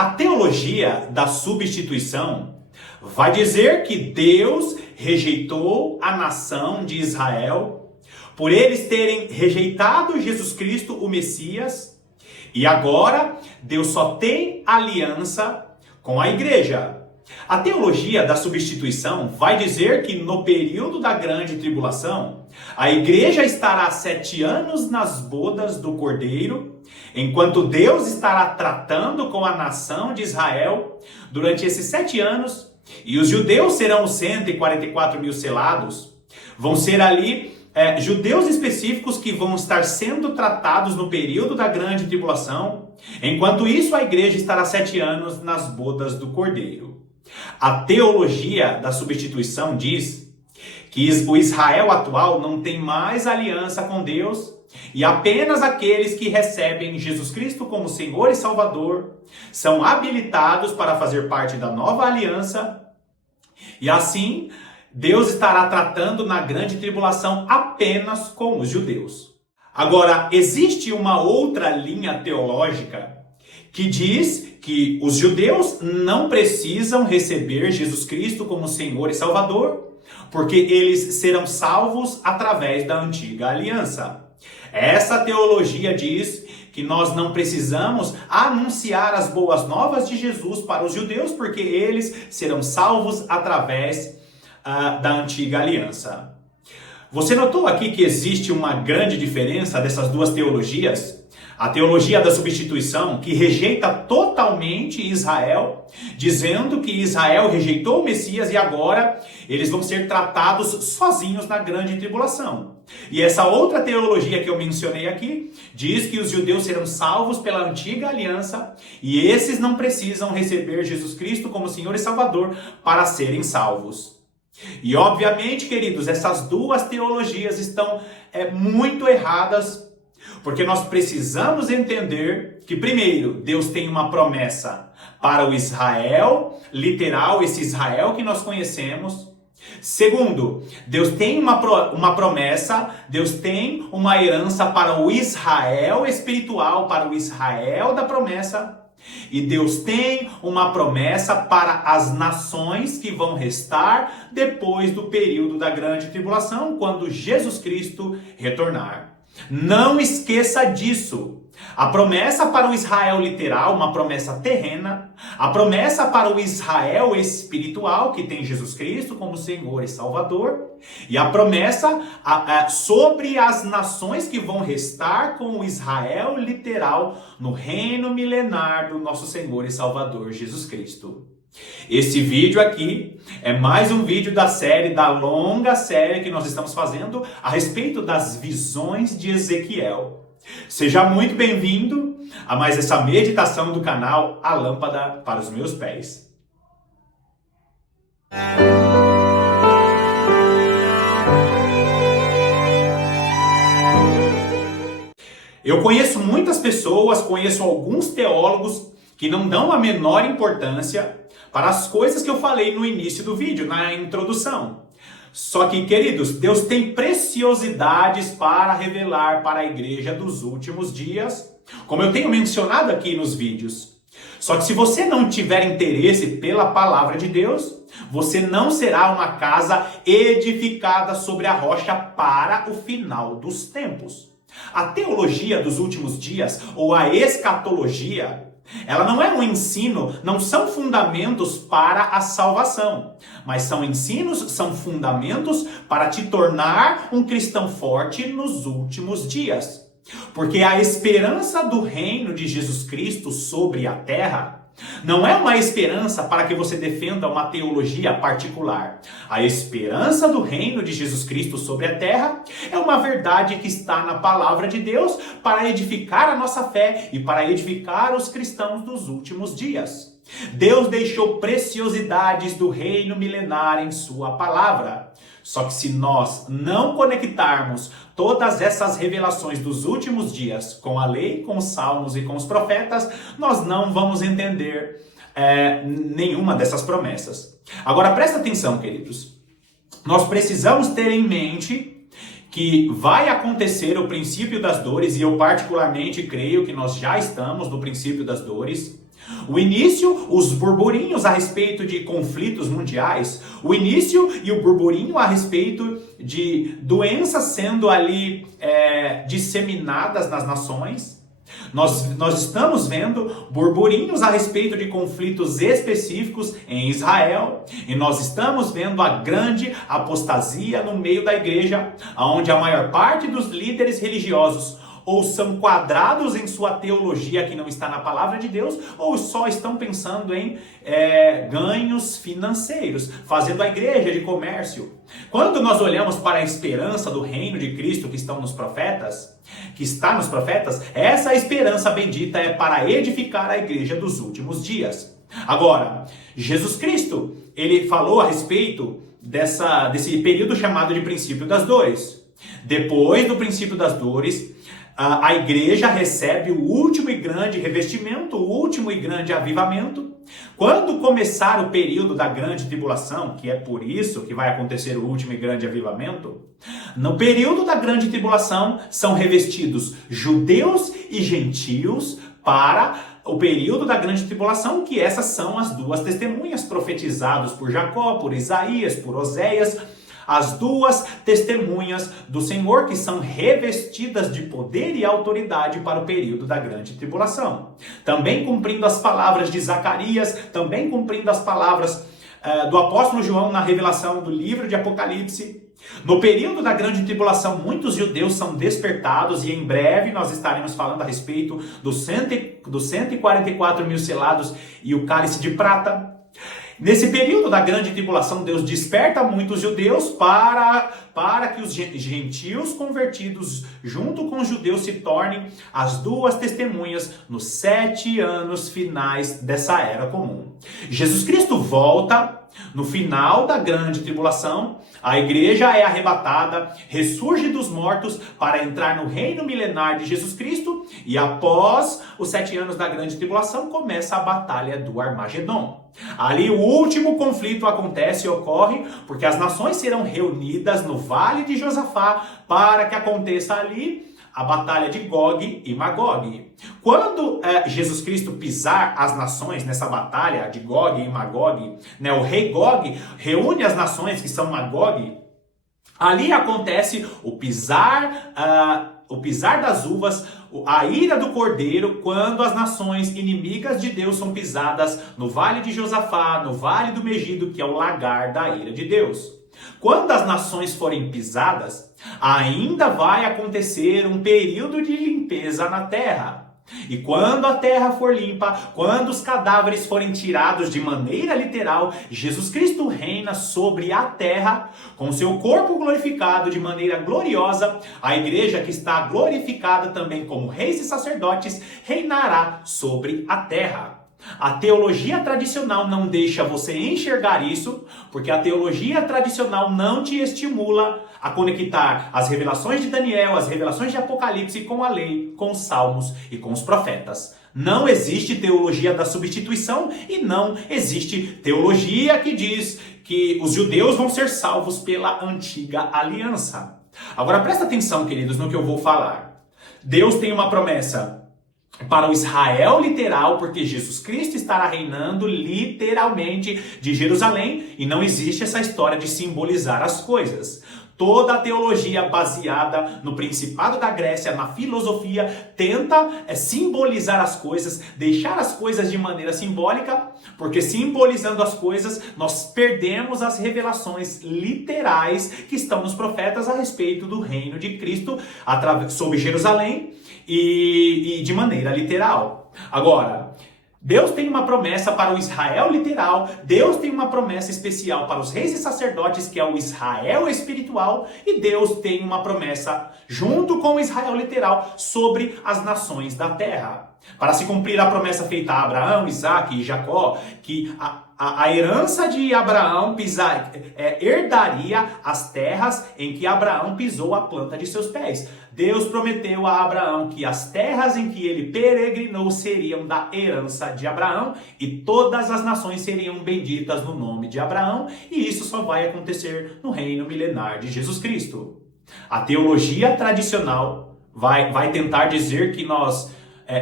A teologia da substituição vai dizer que Deus rejeitou a nação de Israel por eles terem rejeitado Jesus Cristo, o Messias, e agora Deus só tem aliança com a igreja. A teologia da substituição vai dizer que no período da grande tribulação, a igreja estará 7 anos nas bodas do Cordeiro, enquanto Deus estará tratando com a nação de Israel durante esses 7 anos, e os judeus serão os 144 mil selados. Vão ser ali judeus específicos que vão estar sendo tratados no período da grande tribulação. Enquanto isso, a igreja estará 7 anos nas bodas do Cordeiro. A teologia da substituição diz que o Israel atual não tem mais aliança com Deus e apenas aqueles que recebem Jesus Cristo como Senhor e Salvador são habilitados para fazer parte da nova aliança. E assim, Deus estará tratando na grande tribulação apenas com os judeus. Agora, existe uma outra linha teológica que diz que os judeus não precisam receber Jesus Cristo como Senhor e Salvador, porque eles serão salvos através da antiga aliança. Essa teologia diz que nós não precisamos anunciar as boas novas de Jesus para os judeus, porque eles serão salvos através da antiga aliança. Você notou aqui que existe uma grande diferença dessas duas teologias? A teologia da substituição, que rejeita totalmente Israel, dizendo que Israel rejeitou o Messias e agora eles vão ser tratados sozinhos na grande tribulação. E essa outra teologia que eu mencionei aqui, diz que os judeus serão salvos pela antiga aliança e esses não precisam receber Jesus Cristo como Senhor e Salvador para serem salvos. E obviamente, queridos, essas duas teologias estão muito erradas, porque nós precisamos entender que, primeiro, Deus tem uma promessa para o Israel, literal, esse Israel que nós conhecemos. Segundo, Deus tem uma promessa, Deus tem uma herança para o Israel espiritual, para o Israel da promessa. E Deus tem uma promessa para as nações que vão restar depois do período da grande tribulação, quando Jesus Cristo retornar. Não esqueça disso. A promessa para o Israel literal, uma promessa terrena. A promessa para o Israel espiritual, que tem Jesus Cristo como Senhor e Salvador. E a promessa sobre as nações que vão restar com o Israel literal no reino milenar do nosso Senhor e Salvador Jesus Cristo. Esse vídeo aqui é mais um vídeo da longa série que nós estamos fazendo a respeito das visões de Ezequiel. Seja muito bem-vindo a mais essa meditação do canal A Lâmpada para os Meus Pés. Eu conheço muitas pessoas, conheço alguns teólogos que não dão a menor importância para as coisas que eu falei no início do vídeo, na introdução. Só que, queridos, Deus tem preciosidades para revelar para a igreja dos últimos dias, como eu tenho mencionado aqui nos vídeos. Só que se você não tiver interesse pela palavra de Deus, você não será uma casa edificada sobre a rocha para o final dos tempos. A teologia dos últimos dias, ou a escatologia, ela não é um ensino, não são fundamentos para a salvação, mas são ensinos, são fundamentos para te tornar um cristão forte nos últimos dias. Porque a esperança do reino de Jesus Cristo sobre a terra não é uma esperança para que você defenda uma teologia particular. A esperança do reino de Jesus Cristo sobre a terra é uma verdade que está na palavra de Deus para edificar a nossa fé e para edificar os cristãos dos últimos dias. Deus deixou preciosidades do reino milenar em sua palavra. Só que se nós não conectarmos todas essas revelações dos últimos dias com a lei, com os salmos e com os profetas, nós não vamos entender nenhuma dessas promessas. Agora presta atenção, queridos. Nós precisamos ter em mente que vai acontecer o princípio das dores, e eu particularmente creio que nós já estamos no princípio das dores. O início, os burburinhos a respeito de conflitos mundiais, o início e o burburinho a respeito de doenças sendo ali disseminadas nas nações. Nós estamos vendo burburinhos a respeito de conflitos específicos em Israel, e nós estamos vendo a grande apostasia no meio da igreja, onde a maior parte dos líderes religiosos ou são quadrados em sua teologia que não está na palavra de Deus, ou só estão pensando em ganhos financeiros, fazendo a igreja de comércio. Quando nós olhamos para a esperança do reino de Cristo que está nos profetas, essa esperança bendita é para edificar a igreja dos últimos dias. Agora, Jesus Cristo, ele falou a respeito desse período chamado de princípio das dores. Depois do princípio das dores, a igreja recebe o último e grande revestimento, o último e grande avivamento. Quando começar o período da grande tribulação, que é por isso que vai acontecer o último e grande avivamento, no período da grande tribulação são revestidos judeus e gentios para o período da grande tribulação, que essas são as duas testemunhas profetizadas por Jacó, por Isaías, por Oséias, as duas testemunhas do Senhor que são revestidas de poder e autoridade para o período da grande tribulação. Também cumprindo as palavras de Zacarias, também cumprindo as palavras do apóstolo João na revelação do livro de Apocalipse. No período da grande tribulação, muitos judeus são despertados, e em breve nós estaremos falando a respeito dos 144 mil selados e o cálice de prata. Nesse período da grande tribulação, Deus desperta muitos judeus para que os gentios convertidos junto com os judeus se tornem as duas testemunhas nos 7 anos finais dessa era comum. Jesus Cristo volta no final da grande tribulação, a igreja é arrebatada, ressurge dos mortos para entrar no reino milenar de Jesus Cristo, e após os 7 anos da grande tribulação começa a batalha do Armagedon. Ali o último conflito acontece e ocorre porque as nações serão reunidas no Vale de Josafá para que aconteça ali a batalha de Gog e Magog. Quando Jesus Cristo pisar as nações nessa batalha de Gog e Magog, o rei Gog reúne as nações que são Magog, ali acontece o pisar das uvas, a ira do cordeiro, quando as nações inimigas de Deus são pisadas no Vale de Josafá, no Vale do Megido, que é o lagar da ira de Deus. Quando as nações forem pisadas, ainda vai acontecer um período de limpeza na terra. E quando a terra for limpa, quando os cadáveres forem tirados de maneira literal, Jesus Cristo reina sobre a terra, com seu corpo glorificado de maneira gloriosa. A igreja, que está glorificada também como reis e sacerdotes, reinará sobre a terra. A teologia tradicional não deixa você enxergar isso, porque a teologia tradicional não te estimula a conectar as revelações de Daniel, as revelações de Apocalipse com a lei, com os salmos e com os profetas. Não existe teologia da substituição e não existe teologia que diz que os judeus vão ser salvos pela antiga aliança. Agora presta atenção, queridos, no que eu vou falar. Deus tem uma promessa para o Israel literal, porque Jesus Cristo estará reinando literalmente de Jerusalém, e não existe essa história de simbolizar as coisas. Toda a teologia baseada no Principado da Grécia, na filosofia, tenta simbolizar as coisas, deixar as coisas de maneira simbólica, porque simbolizando as coisas, nós perdemos as revelações literais que estão nos profetas a respeito do reino de Cristo sobre Jerusalém e de maneira literal. Agora, Deus tem uma promessa para o Israel literal, Deus tem uma promessa especial para os reis e sacerdotes, que é o Israel espiritual, e Deus tem uma promessa junto com o Israel literal sobre as nações da terra. Para se cumprir a promessa feita a Abraão, Isaque e Jacó, que a herança de Abraão herdaria as terras em que Abraão pisou a planta de seus pés. Deus prometeu a Abraão que as terras em que ele peregrinou seriam da herança de Abraão, e todas as nações seriam benditas no nome de Abraão, e isso só vai acontecer no reino milenar de Jesus Cristo. A teologia tradicional vai tentar dizer que nós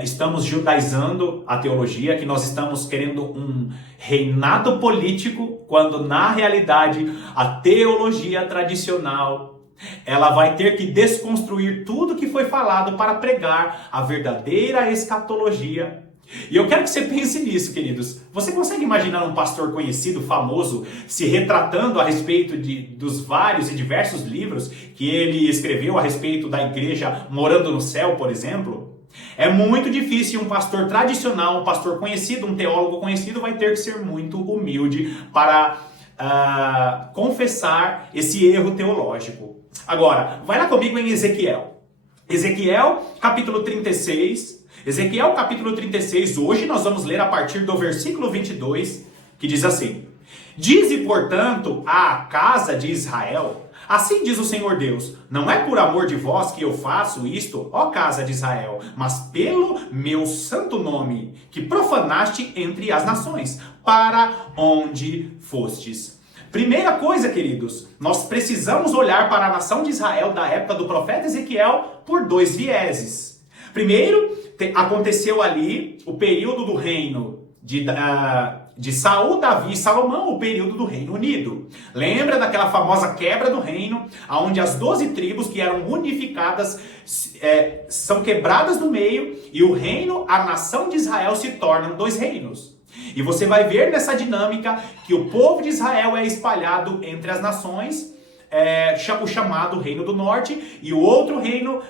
estamos judaizando a teologia, que nós estamos querendo um reinado político, quando na realidade a teologia tradicional ela vai ter que desconstruir tudo que foi falado para pregar a verdadeira escatologia. E eu quero que você pense nisso, queridos. Você consegue imaginar um pastor conhecido, famoso, se retratando a respeito dos vários e diversos livros que ele escreveu a respeito da igreja morando no céu, por exemplo? É muito difícil. Um pastor tradicional, um pastor conhecido, um teólogo conhecido vai ter que ser muito humilde para confessar esse erro teológico. Agora, vai lá comigo em Ezequiel. Ezequiel, capítulo 36. Ezequiel, capítulo 36, hoje nós vamos ler a partir do versículo 22, que diz assim: Dize, portanto, à casa de Israel, assim diz o Senhor Deus, não é por amor de vós que eu faço isto, ó casa de Israel, mas pelo meu santo nome, que profanaste entre as nações, para onde fostes. Primeira coisa, queridos, nós precisamos olhar para a nação de Israel da época do profeta Ezequiel por dois vieses. Primeiro, aconteceu ali o período do reino de Saul, Davi e Salomão, o período do Reino Unido. Lembra daquela famosa quebra do reino, onde as 12 tribos que eram unificadas são quebradas no meio e o reino, a nação de Israel se tornam dois reinos. E você vai ver nessa dinâmica que o povo de Israel é espalhado entre as nações, o chamado Reino do Norte, e o outro reino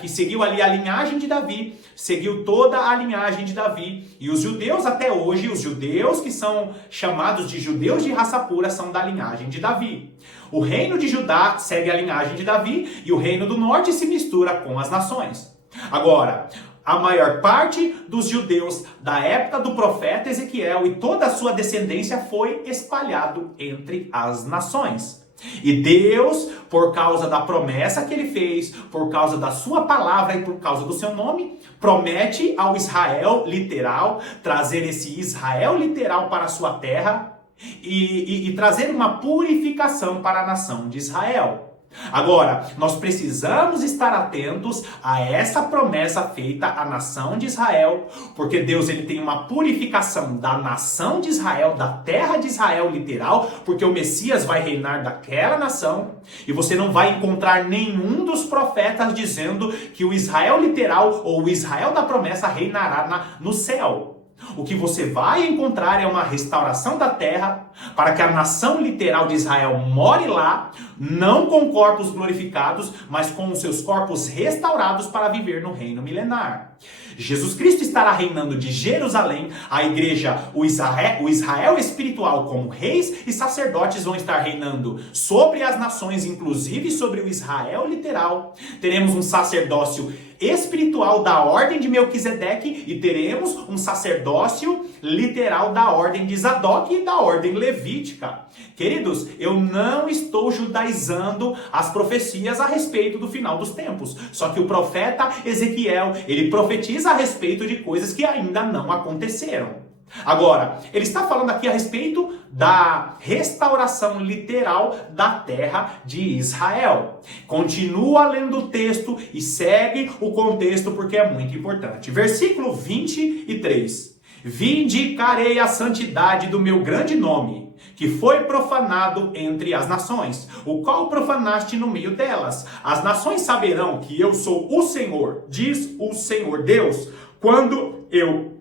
que seguiu ali a linhagem de Davi, seguiu toda a linhagem de Davi. E os judeus até hoje, os judeus que são chamados de judeus de raça pura, são da linhagem de Davi. O reino de Judá segue a linhagem de Davi e o reino do Norte se mistura com as nações. Agora, a maior parte dos judeus da época do profeta Ezequiel e toda a sua descendência foi espalhado entre as nações. E Deus, por causa da promessa que ele fez, por causa da sua palavra e por causa do seu nome, promete ao Israel literal trazer esse Israel literal para a sua terra e trazer uma purificação para a nação de Israel. Agora, nós precisamos estar atentos a essa promessa feita à nação de Israel, porque Deus ele tem uma purificação da nação de Israel, da terra de Israel literal, porque o Messias vai reinar daquela nação, e você não vai encontrar nenhum dos profetas dizendo que o Israel literal ou o Israel da promessa reinará no céu. O que você vai encontrar é uma restauração da terra para que a nação literal de Israel more lá, não com corpos glorificados, mas com os seus corpos restaurados para viver no reino milenar. Jesus Cristo estará reinando de Jerusalém, a igreja, o Israel espiritual como reis e sacerdotes vão estar reinando sobre as nações, inclusive sobre o Israel literal. Teremos um sacerdócio espiritual da ordem de Melquisedeque e teremos um sacerdócio literal da ordem de Zadok e da ordem levítica. Queridos, eu não estou judaizando as profecias a respeito do final dos tempos. Só que o profeta Ezequiel, ele profetiza a respeito de coisas que ainda não aconteceram. Agora, ele está falando aqui a respeito da restauração literal da terra de Israel. Continua lendo o texto e segue o contexto porque é muito importante. Versículo 23. Vindicarei a santidade do meu grande nome, que foi profanado entre as nações, o qual profanaste no meio delas. As nações saberão que eu sou o Senhor, diz o Senhor Deus, quando eu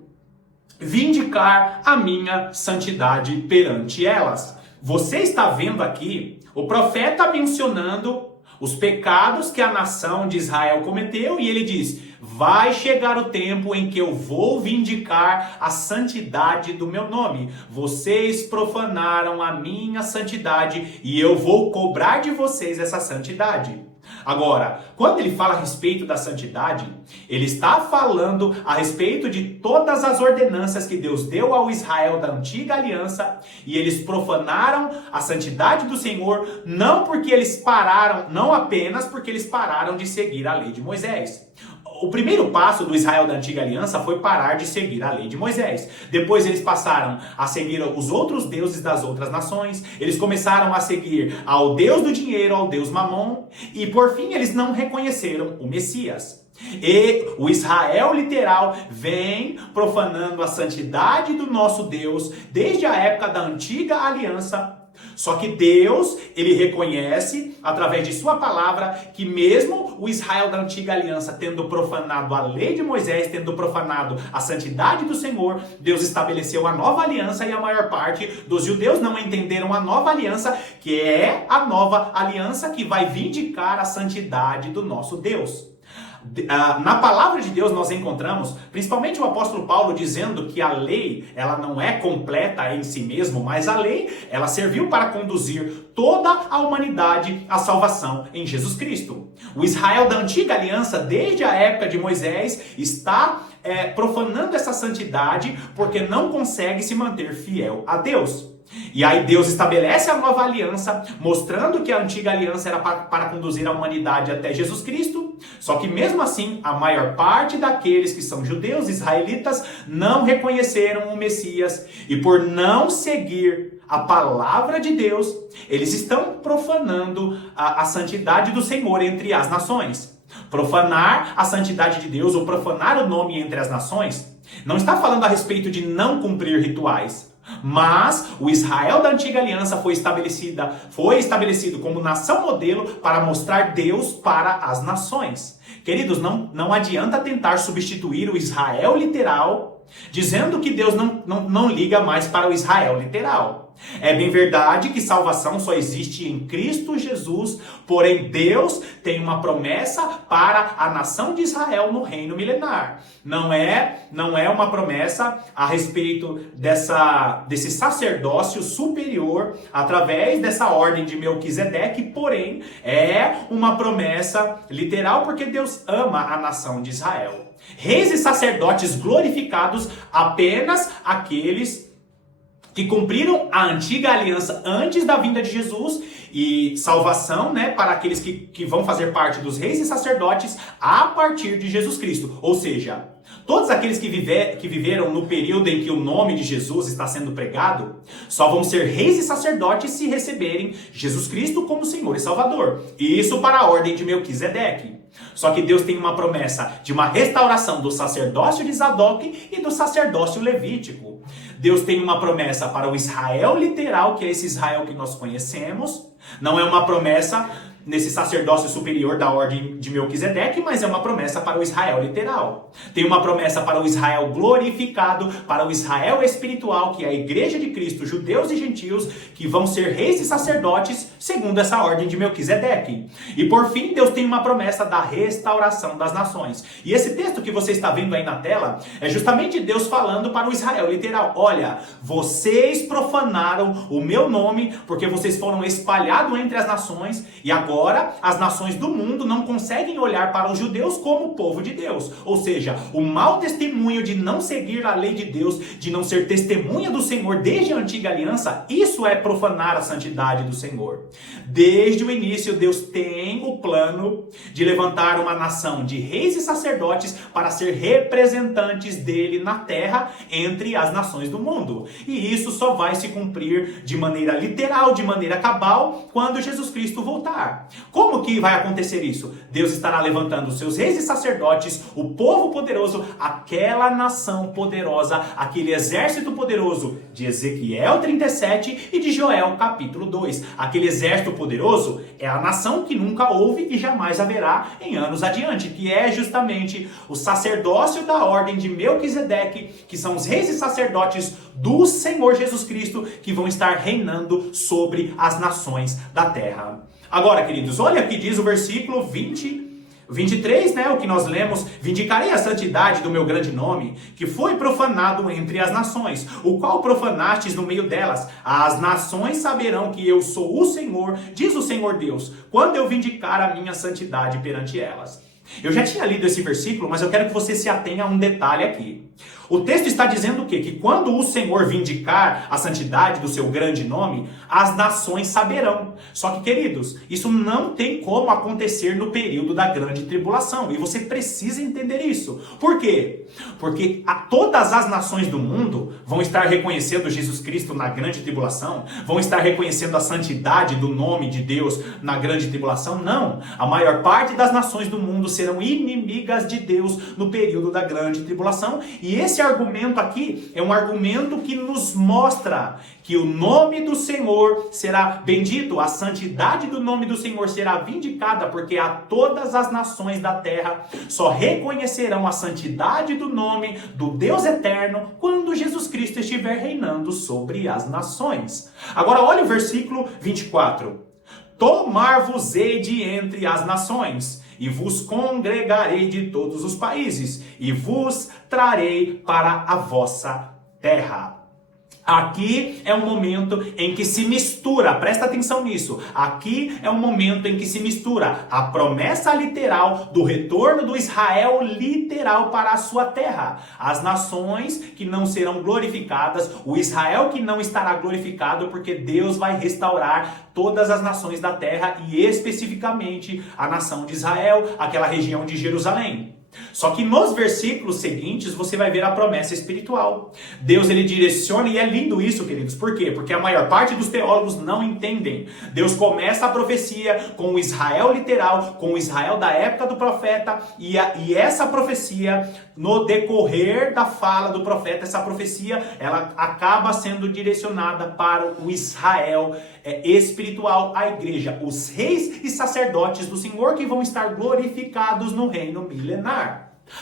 vindicar a minha santidade perante elas. Você está vendo aqui o profeta mencionando os pecados que a nação de Israel cometeu e ele diz: vai chegar o tempo em que eu vou vindicar a santidade do meu nome. Vocês profanaram a minha santidade e eu vou cobrar de vocês essa santidade. Agora, quando ele fala a respeito da santidade, ele está falando a respeito de todas as ordenanças que Deus deu ao Israel da antiga aliança, e eles profanaram a santidade do Senhor, não apenas porque eles pararam de seguir a lei de Moisés. O primeiro passo do Israel da antiga aliança foi parar de seguir a lei de Moisés. Depois eles passaram a seguir os outros deuses das outras nações. Eles começaram a seguir ao Deus do dinheiro, ao Deus Mamon. E por fim eles não reconheceram o Messias. E o Israel literal vem profanando a santidade do nosso Deus desde a época da antiga aliança. Só que Deus, ele reconhece, através de sua palavra, que mesmo o Israel da antiga aliança tendo profanado a lei de Moisés, tendo profanado a santidade do Senhor, Deus estabeleceu a nova aliança e a maior parte dos judeus não entenderam a nova aliança, que é a nova aliança que vai vindicar a santidade do nosso Deus. Na palavra de Deus nós encontramos, principalmente o apóstolo Paulo dizendo que a lei, ela não é completa em si mesmo, mas a lei, ela serviu para conduzir toda a humanidade à salvação em Jesus Cristo. O Israel da antiga aliança, desde a época de Moisés, está profanando essa santidade porque não consegue se manter fiel a Deus. E aí Deus estabelece a nova aliança, mostrando que a antiga aliança era para conduzir a humanidade até Jesus Cristo. Só que mesmo assim, a maior parte daqueles que são judeus, israelitas, não reconheceram o Messias. E por não seguir a palavra de Deus, eles estão profanando a santidade do Senhor entre as nações. Profanar a santidade de Deus ou profanar o nome entre as nações não está falando a respeito de não cumprir rituais. Mas o Israel da antiga aliança foi estabelecido como nação modelo para mostrar Deus para as nações. Queridos, não adianta tentar substituir o Israel literal, dizendo que Deus não liga mais para o Israel literal. É bem verdade que salvação só existe em Cristo Jesus, porém Deus tem uma promessa para a nação de Israel no reino milenar. Não é uma promessa a respeito desse sacerdócio superior através dessa ordem de Melquisedeque, porém é uma promessa literal porque Deus ama a nação de Israel. Reis e sacerdotes glorificados apenas aqueles que cumpriram a antiga aliança antes da vinda de Jesus, e salvação, para aqueles que vão fazer parte dos reis e sacerdotes a partir de Jesus Cristo. Ou seja, todos aqueles que viveram no período em que o nome de Jesus está sendo pregado, só vão ser reis e sacerdotes se receberem Jesus Cristo como Senhor e Salvador. E isso para a ordem de Melquisedeque. Só que Deus tem uma promessa de uma restauração do sacerdócio de Zadok e do sacerdócio levítico. Deus tem uma promessa para o Israel literal, que é esse Israel que nós conhecemos. Não é uma promessa nesse sacerdócio superior da ordem de Melquisedeque, mas é uma promessa para o Israel literal. Tem uma promessa para o Israel glorificado, para o Israel espiritual, que é a igreja de Cristo, judeus e gentios, que vão ser reis e sacerdotes segundo essa ordem de Melquisedeque. E por fim, Deus tem uma promessa da restauração das nações. E esse texto que você está vendo aí na tela é justamente Deus falando para o Israel literal. Olha, vocês profanaram o meu nome porque vocês foram espalhados entre as nações e agora as nações do mundo não conseguem olhar para os judeus como o povo de Deus. Ou seja, o mau testemunho de não seguir a lei de Deus, de não ser testemunha do Senhor desde a antiga aliança, isso é profanar a santidade do Senhor. Desde o início, Deus tem o plano de levantar uma nação de reis e sacerdotes para ser representantes dele na terra entre as nações do mundo. E isso só vai se cumprir de maneira literal, de maneira cabal, quando Jesus Cristo voltar. Como que vai acontecer isso? Deus estará levantando os seus reis e sacerdotes, o povo poderoso, aquela nação poderosa, aquele exército poderoso de Ezequiel 37 e de Joel capítulo 2. Aquele exército poderoso é a nação que nunca houve e jamais haverá em anos adiante, que é justamente o sacerdócio da ordem de Melquisedeque, que são os reis e sacerdotes do Senhor Jesus Cristo, que vão estar reinando sobre as nações da terra. Agora, queridos, olha o que diz o versículo 23, o que nós lemos: vindicarei a santidade do meu grande nome, que foi profanado entre as nações, o qual profanastes no meio delas. As nações saberão que eu sou o Senhor, diz o Senhor Deus, quando eu vindicar a minha santidade perante elas. Eu já tinha lido esse versículo, mas eu quero que você se atenha a um detalhe aqui. O texto está dizendo o quê? Que quando o Senhor vindicar a santidade do seu grande nome, as nações saberão. Só que, queridos, isso não tem como acontecer no período da grande tribulação. E você precisa entender isso. Por quê? Porque todas as nações do mundo vão estar reconhecendo Jesus Cristo na grande tribulação, vão estar reconhecendo a santidade do nome de Deus na grande tribulação. Não. A maior parte das nações do mundo serão inimigas de Deus no período da grande tribulação. E esse argumento aqui é um argumento que nos mostra que o nome do Senhor será bendito, a santidade do nome do Senhor será vindicada, porque a todas as nações da terra só reconhecerão a santidade do nome do Deus eterno quando Jesus Cristo estiver reinando sobre as nações. Agora olha o versículo 24. Tomar-vos-ei de entre as nações, e vos congregarei de todos os países, e vos trarei para a vossa terra. Aqui é um momento em que se mistura, presta atenção nisso, aqui é um momento em que se mistura a promessa literal do retorno do Israel literal para a sua terra. As nações que não serão glorificadas, o Israel que não estará glorificado, porque Deus vai restaurar todas as nações da terra e especificamente a nação de Israel, aquela região de Jerusalém. Só que nos versículos seguintes você vai ver a promessa espiritual. Deus ele direciona, e é lindo isso, queridos. Por quê? Porque a maior parte dos teólogos não entendem. Deus começa a profecia com o Israel literal, com o Israel da época do profeta, e essa profecia, no decorrer da fala do profeta, essa profecia, ela acaba sendo direcionada para o Israel espiritual, a igreja, os reis e sacerdotes do Senhor que vão estar glorificados no reino milenar.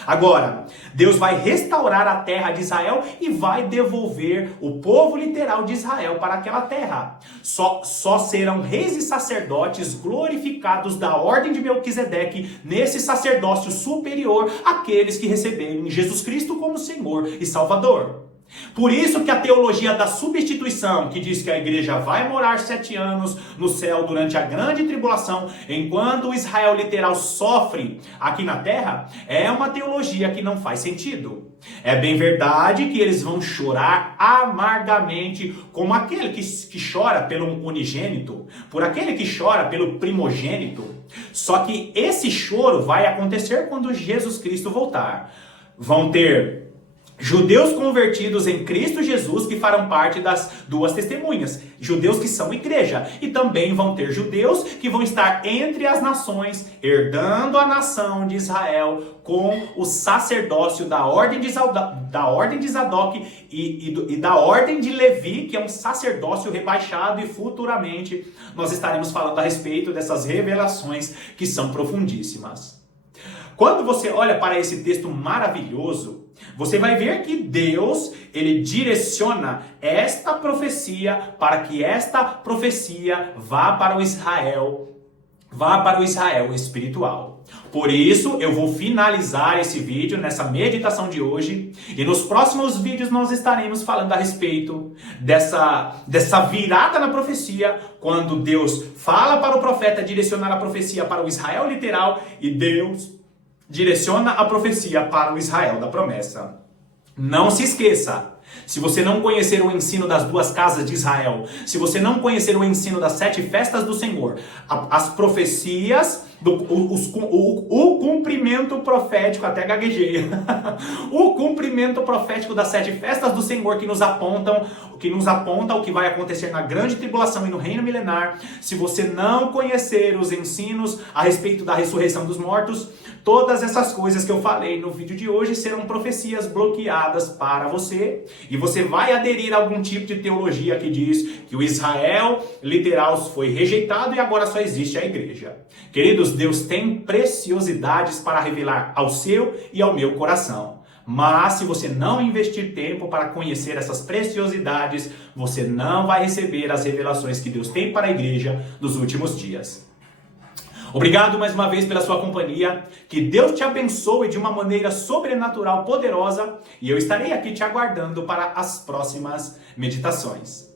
Agora, Deus vai restaurar a terra de Israel e vai devolver o povo literal de Israel para aquela terra. Só serão reis e sacerdotes glorificados da ordem de Melquisedeque nesse sacerdócio superior àqueles que receberem Jesus Cristo como Senhor e Salvador. Por isso que a teologia da substituição, que diz que a igreja vai morar 7 anos no céu durante a grande tribulação, enquanto o Israel literal sofre aqui na terra, é uma teologia que não faz sentido. É bem verdade que eles vão chorar amargamente, como aquele que chora pelo unigênito, por aquele que chora pelo primogênito. Só que esse choro vai acontecer quando Jesus Cristo voltar. Vão ter judeus convertidos em Cristo Jesus que farão parte das 2 testemunhas. Judeus que são igreja. E também vão ter judeus que vão estar entre as nações, herdando a nação de Israel com o sacerdócio da ordem de Zadok e da ordem de Levi, que é um sacerdócio rebaixado, e futuramente nós estaremos falando a respeito dessas revelações que são profundíssimas. Quando você olha para esse texto maravilhoso, você vai ver que Deus, ele direciona esta profecia para que esta profecia vá para o Israel espiritual. Por isso, eu vou finalizar esse vídeo nessa meditação de hoje, e nos próximos vídeos nós estaremos falando a respeito dessa virada na profecia, quando Deus fala para o profeta direcionar a profecia para o Israel literal, e Deus direciona a profecia para o Israel da promessa. Não se esqueça, se você não conhecer o ensino das 2 casas de Israel, se você não conhecer o ensino das 7 festas do Senhor, as profecias, o cumprimento profético, até gaguejei, o cumprimento profético das 7 festas do Senhor que nos aponta o que vai acontecer na grande tribulação e no reino milenar, se você não conhecer os ensinos a respeito da ressurreição dos mortos, todas essas coisas que eu falei no vídeo de hoje serão profecias bloqueadas para você, e você vai aderir a algum tipo de teologia que diz que o Israel literal foi rejeitado e agora só existe a igreja. Queridos, Deus tem preciosidades para revelar ao seu e ao meu coração. Mas se você não investir tempo para conhecer essas preciosidades, você não vai receber as revelações que Deus tem para a igreja nos últimos dias. Obrigado mais uma vez pela sua companhia, que Deus te abençoe de uma maneira sobrenatural, poderosa, e eu estarei aqui te aguardando para as próximas meditações.